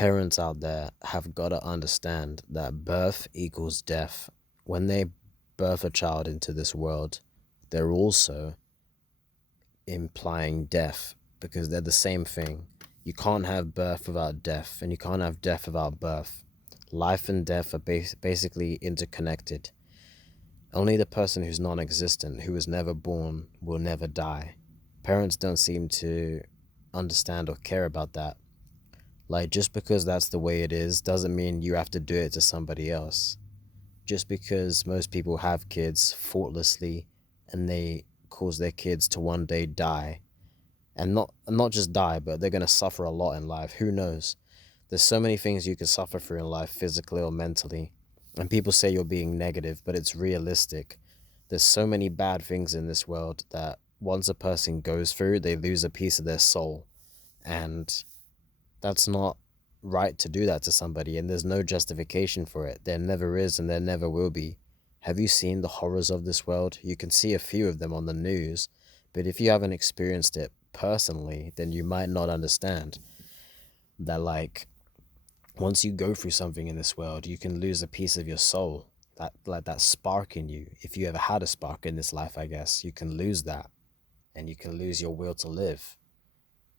Parents out there have got to understand that birth equals death. When they birth a child into this world, they're also implying death because they're the same thing. You can't have birth without death, and you can't have death without birth. Life and death are basically interconnected. Only the person who's non existent, who was never born, will never die. Parents don't seem to understand or care about that. Like, just because that's the way it is doesn't mean you have to do it to somebody else. Just because most people have kids thoughtlessly and they cause their kids to one day die, and not just die, but they're going to suffer a lot in life. Who knows? There's so many things you can suffer through in life, physically or mentally. And people say you're being negative, but it's realistic. There's so many bad things in this world that once a person goes through, they lose a piece of their soul. And that's not right to do that to somebody, and there's no justification for it. There never is, and there never will be. Have you seen the horrors of this world? You can see a few of them on the news, but if you haven't experienced it personally, then you might not understand that, like, once you go through something in this world, you can lose a piece of your soul. That spark in you. If you ever had a spark in this life, I guess, you can lose that, and you can lose your will to live.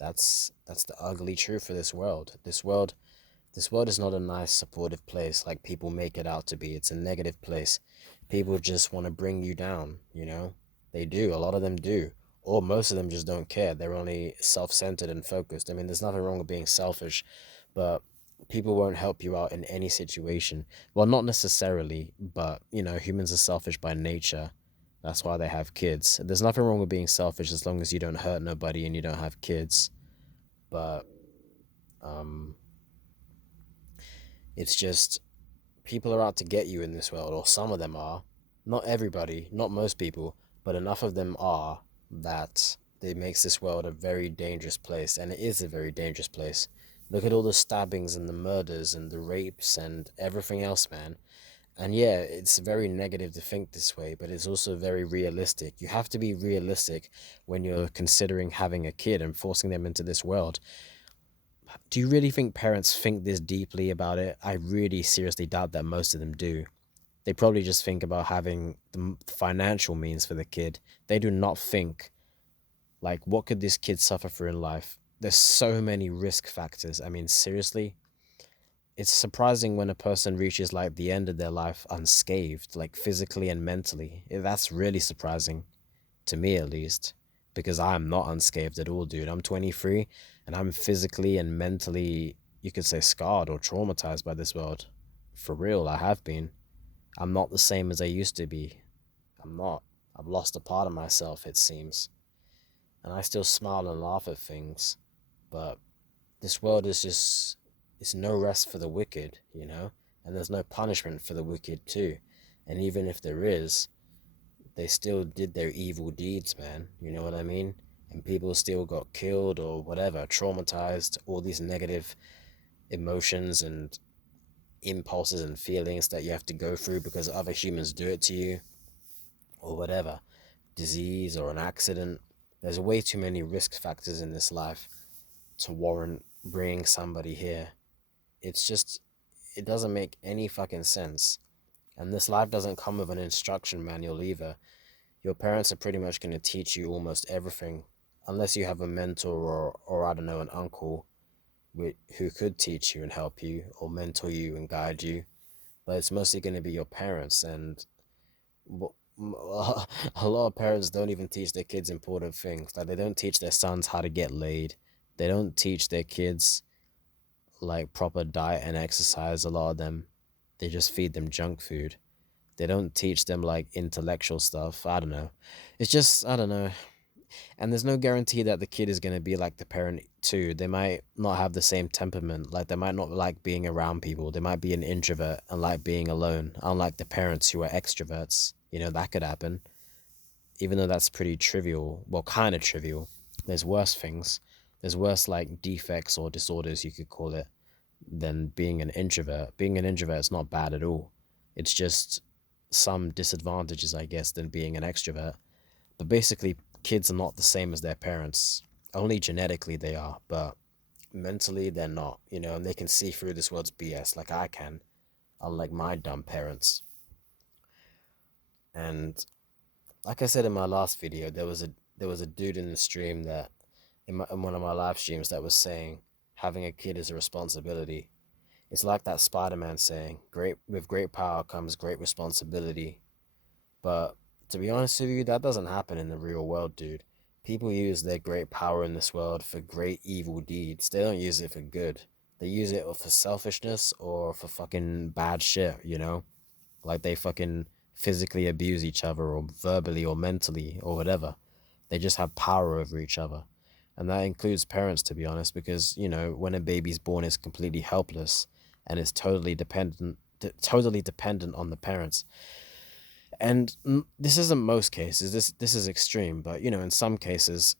That's the ugly truth of this world. This world is not a nice, supportive place like people make it out to be. It's a negative place. People just want to bring you down, you know? They do. A lot of them do. Or most of them just don't care. They're only self-centered and focused. I mean, there's nothing wrong with being selfish, but people won't help you out in any situation. Well, not necessarily, but, humans are selfish by nature. That's why they have kids. There's nothing wrong with being selfish as long as you don't hurt nobody and you don't have kids. But, um, it's just people are out to get you in this world, or some of them are. Not everybody, not most people, but enough of them are that it makes this world a very dangerous place, and it is a very dangerous place. Look at all the stabbings and the murders and the rapes and everything else, man. And yeah, it's very negative to think this way, but it's also very realistic. You have to be realistic when you're considering having a kid and forcing them into this world. Do you really think parents think this deeply about it? I really seriously doubt that most of them do. They probably just think about having the financial means for the kid. They do not think, like, what could this kid suffer through in life? There's so many risk factors. I mean, seriously, it's surprising when a person reaches like the end of their life unscathed, like physically and mentally. That's really surprising to me, at least, because I'm not unscathed at all, dude. I'm 23 and I'm physically and mentally, you could say, scarred or traumatized by this world. For real, I have been. I'm not the same as I used to be. I'm not. I've lost a part of myself, it seems. And I still smile and laugh at things. But this world is just, it's no rest for the wicked, you know? And there's no punishment for the wicked, too. And even if there is, they still did their evil deeds, man. You know what I mean? And people still got killed or whatever, traumatized, all these negative emotions and impulses and feelings that you have to go through because other humans do it to you or whatever, disease or an accident. There's way too many risk factors in this life to warrant bringing somebody here. It's just, it doesn't make any fucking sense. And this life doesn't come with an instruction manual either. Your parents are pretty much going to teach you almost everything, unless you have a mentor or I don't know, an uncle who could teach you and help you or mentor you and guide you. But it's mostly going to be your parents, and a lot of parents don't even teach their kids important things. Like, they don't teach their sons how to get laid. They don't teach their kids like proper diet and exercise. A lot of them, they just feed them junk food. They don't teach them like intellectual stuff. I don't know. It's just, I don't know. And there's no guarantee that the kid is going to be like the parent too. They might not have the same temperament. Like, they might not like being around people. They might be an introvert and like being alone, unlike the parents who are extroverts. That could happen. Even though that's pretty trivial. Well, kind of trivial. There's worse things. There's worse like defects or disorders, you could call it, than being an introvert. Being an introvert is not bad at all. It's just some disadvantages, I guess, than being an extrovert. But basically, kids are not the same as their parents. Only genetically they are, but mentally they're not, and they can see through this world's BS like I can, unlike my dumb parents. And like I said in my last video, there was a dude in the stream that in one of my live streams that was saying having a kid is a responsibility. It's like that Spider-Man saying, "Great with great power comes great responsibility." But to be honest with you, that doesn't happen in the real world, dude. People use their great power in this world for great evil deeds. They don't use it for good. They use it for selfishness or for fucking bad shit. Like they fucking physically abuse each other or verbally or mentally or whatever. They just have power over each other. And that includes parents, to be honest, because, when a baby's born, it's completely helpless and it's totally dependent on the parents. And this isn't most cases. This is extreme, but in some cases,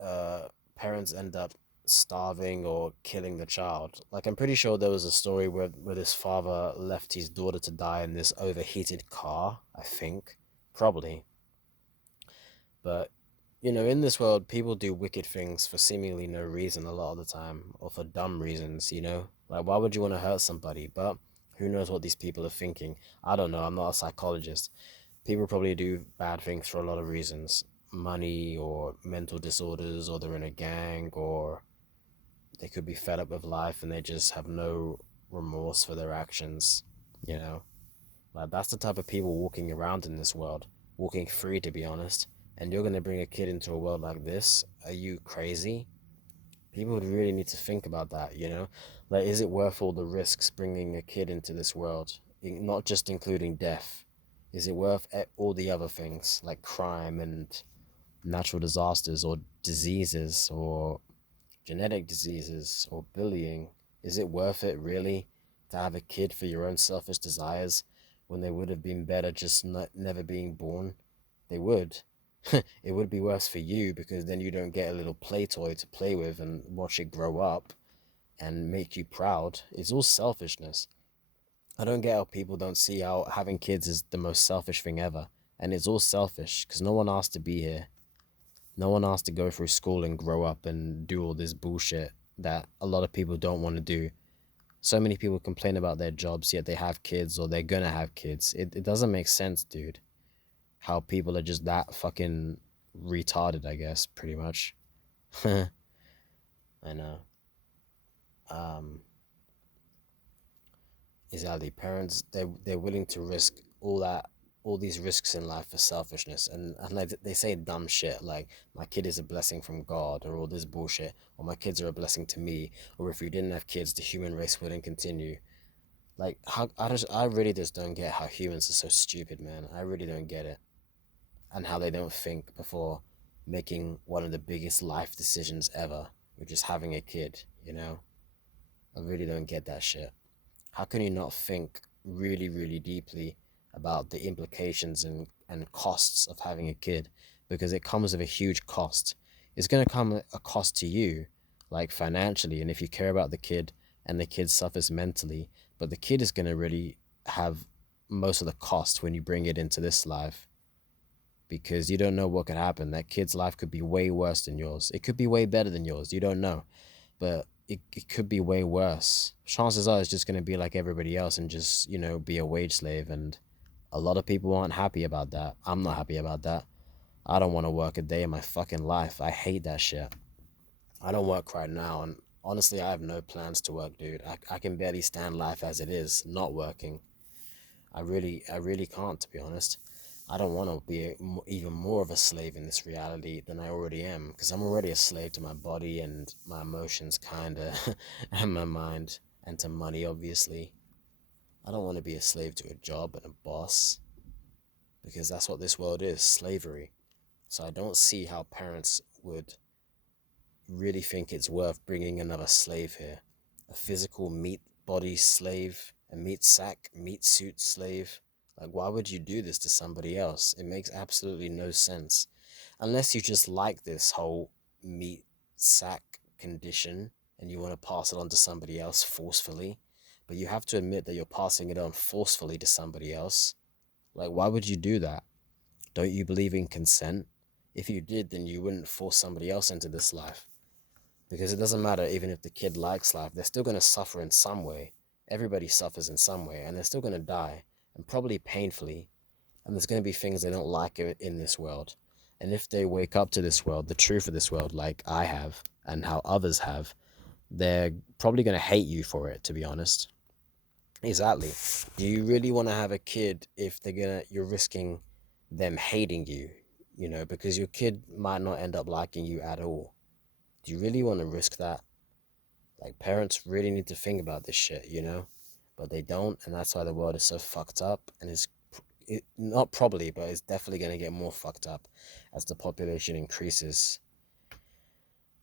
uh, parents end up starving or killing the child. Like I'm pretty sure there was a story where this father left his daughter to die in this overheated car. I think, probably. But in this world, people do wicked things for seemingly no reason a lot of the time, or for dumb reasons. Like why would you want to hurt somebody? But who knows what these people are thinking? I don't know. I'm not a psychologist. People probably do bad things for a lot of reasons: money or mental disorders, or they're in a gang, or they could be fed up with life and they just have no remorse for their actions. you know like that's the type of people walking around in this world, walking free, to be honest. And you're going to bring a kid into a world like this? Are you crazy? People would really need to think about that. Like, is it worth all the risks bringing a kid into this world, not just including death? Is it worth all the other things like crime and natural disasters or diseases or genetic diseases or bullying? Is it worth it, really, to have a kid for your own selfish desires when they would have been better just not, never being born? They would. It would be worse for you because then you don't get a little play toy to play with and watch it grow up and make you proud. It's all selfishness. I don't get how people don't see how having kids is the most selfish thing ever. And it's all selfish because no one asked to be here. No one asked to go through school and grow up and do all this bullshit that a lot of people don't want to do. So many people complain about their jobs, yet they have kids or they're gonna have kids. It doesn't make sense, dude. How people are just that fucking retarded, I guess, pretty much. I know. Um, exactly. Parents, they're willing to risk all these risks in life for selfishness, and like they say dumb shit like my kid is a blessing from God or all this bullshit, or my kids are a blessing to me, or if we didn't have kids, the human race wouldn't continue. Like how I really just don't get how humans are so stupid, man. I really don't get it, and how they don't think before making one of the biggest life decisions ever, which is having a kid. I really don't get that shit. How can you not think really, really deeply about the implications and costs of having a kid? Because it comes with a huge cost. It's going to come a cost to you, like financially, and if you care about the kid and the kid suffers mentally, but the kid is going to really have most of the cost when you bring it into this life, because you don't know what could happen. That kid's life could be way worse than yours. It could be way better than yours. You don't know. But it could be way worse. Chances are it's just going to be like everybody else and just, be a wage slave. And a lot of people aren't happy about that. I'm not happy about that. I don't want to work a day in my fucking life. I hate that shit. I don't work right now. And honestly, I have no plans to work, dude. I can barely stand life as it is, not working. I really can't, to be honest. I don't want to be even more of a slave in this reality than I already am, because I'm already a slave to my body and my emotions, kinda, and my mind, and to money, obviously. I don't want to be a slave to a job and a boss, because that's what this world is, slavery. So I don't see how parents would really think it's worth bringing another slave here. A physical meat body slave, a meat sack, meat suit slave. Like, why would you do this to somebody else? It makes absolutely no sense. Unless you just like this whole meat sack condition and you want to pass it on to somebody else forcefully. But you have to admit that you're passing it on forcefully to somebody else. Like, why would you do that? Don't you believe in consent? If you did, then you wouldn't force somebody else into this life. Because it doesn't matter even if the kid likes life, they're still going to suffer in some way. Everybody suffers in some way, and they're still going to die, and probably painfully. And there's going to be things they don't like in this world. And if they wake up to this world, the truth of this world, like I have, and how others have, they're probably going to hate you for it, to be honest. Exactly. Do you really want to have a kid if you're risking them hating you, because your kid might not end up liking you at all? Do you really want to risk that? Like, parents really need to think about this shit. But they don't, and that's why the world is so fucked up, and not probably, but it's definitely going to get more fucked up as the population increases.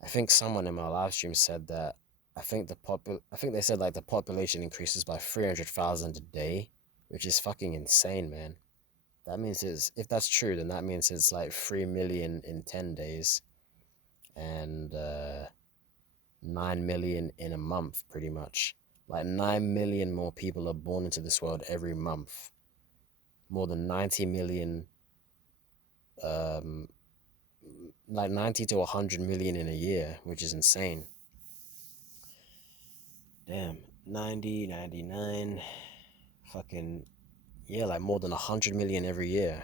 I think someone in my live stream said that I think they said like the population increases by 300,000 a day, which is fucking insane, man. That means if that's true, then that means it's like 3 million in 10 days and 9 million in a month, pretty much. Like 9 million more people are born into this world every month. More than 90 million, um, like 90 to 100 million in a year, which is insane. Damn, 90, 99, fucking, yeah, like more than 100 million every year.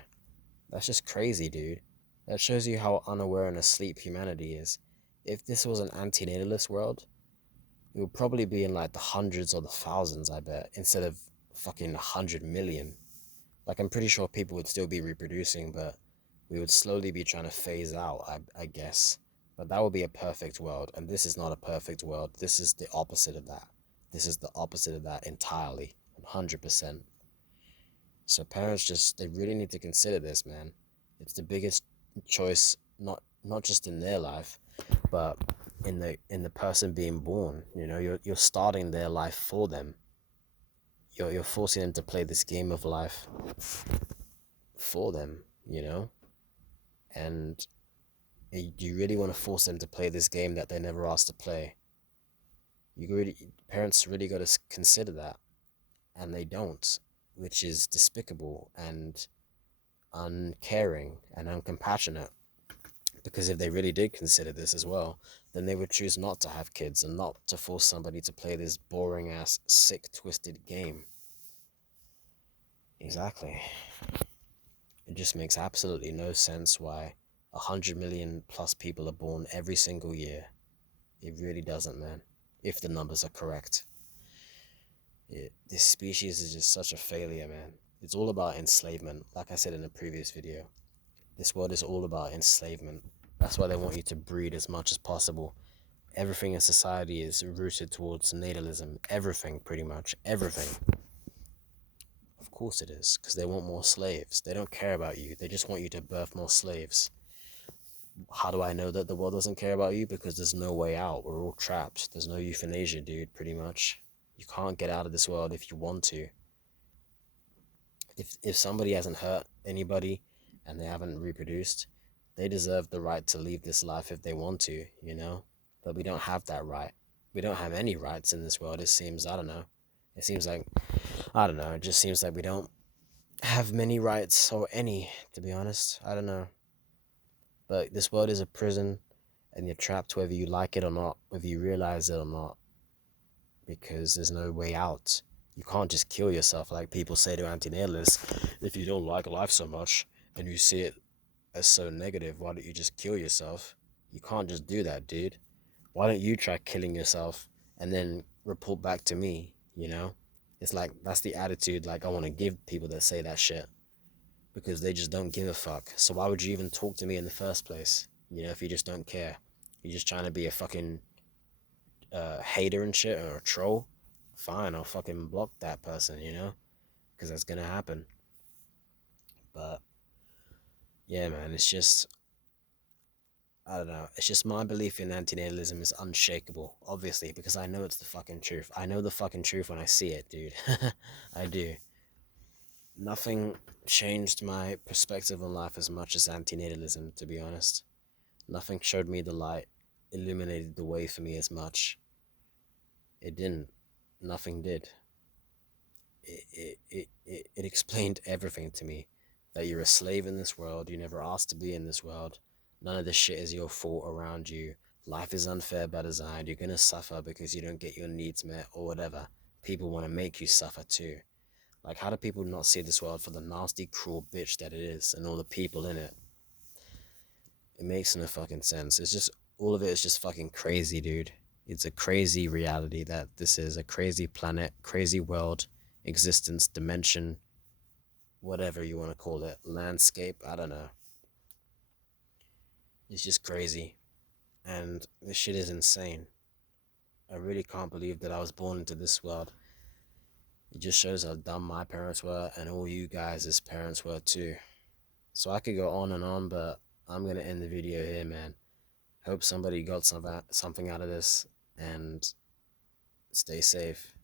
That's just crazy, dude. That shows you how unaware and asleep humanity is. If this was an antinatalist world, it would probably be in like the hundreds or the thousands, I bet, instead of fucking 100 million. Like, I'm pretty sure people would still be reproducing, but we would slowly be trying to phase out, I guess. But that would be a perfect world, and this is not a perfect world. This is the opposite of that. This is the opposite of that entirely, 100%. So parents they really need to consider this, man. It's the biggest choice, not just in their life, but in the person being born. You're starting their life for them. You're forcing them to play this game of life for them. And do you really want to force them to play this game that they never asked to play? Parents really got to consider that, and they don't, which is despicable and uncaring and uncompassionate. Because if they really did consider this as well, then they would choose not to have kids and not to force somebody to play this boring ass, sick, twisted game. Exactly. It just makes absolutely no sense why 100 million plus people are born every single year. It really doesn't, man. If the numbers are correct. This species is just such a failure, man. It's all about enslavement, like I said in a previous video. This world is all about enslavement. That's why they want you to breed as much as possible. Everything in society is rooted towards natalism. Everything, pretty much. Everything. Of course it is, because they want more slaves. They don't care about you. They just want you to birth more slaves. How do I know that the world doesn't care about you? Because there's no way out. We're all trapped. There's no euthanasia, dude, pretty much. You can't get out of this world if you want to. If somebody hasn't hurt anybody and they haven't reproduced, they deserve the right to leave this life if they want to. But we don't have that right. We don't have any rights in this world. It seems, I don't know. It seems like, I don't know. It just seems like we don't have many rights or any, to be honest. I don't know. But this world is a prison, and you're trapped whether you like it or not, whether you realize it or not, because there's no way out. You can't just kill yourself like people say to antinatalists. If you don't like life so much and you see it as so negative, why don't you just kill yourself? You can't just do that, dude. Why don't you try killing yourself and then report back to me? It's like, that's the attitude like I want to give people that say that shit, because they just don't give a fuck. So why would you even talk to me in the first place? If you just don't care. You're just trying to be a fucking hater and shit, or a troll. Fine, I'll fucking block that person, because that's gonna happen. But yeah, man, it's just, I don't know. It's just my belief in antinatalism is unshakable, obviously, because I know it's the fucking truth. I know the fucking truth when I see it, dude. I do. Nothing changed my perspective on life as much as antinatalism, to be honest. Nothing showed me the light, illuminated the way for me as much. It didn't. Nothing did. It explained everything to me. That you're a slave in this world, you never asked to be in this world. None of this shit is your fault around you. Life is unfair by design. You're gonna suffer because you don't get your needs met or whatever. People want to make you suffer too. Like, how do people not see this world for the nasty, cruel bitch that it is and all the people in it? It makes no fucking sense. It's just, all of it is just fucking crazy, dude. It's a crazy reality that this is a crazy planet, crazy world, existence, dimension, whatever you want to call it, landscape. I don't know. It's just crazy. And this shit is insane. I really can't believe that I was born into this world. It just shows how dumb my parents were and all you guys' parents were too. So I could go on and on, but I'm gonna end the video here, man. Hope somebody got something out of this, and stay safe.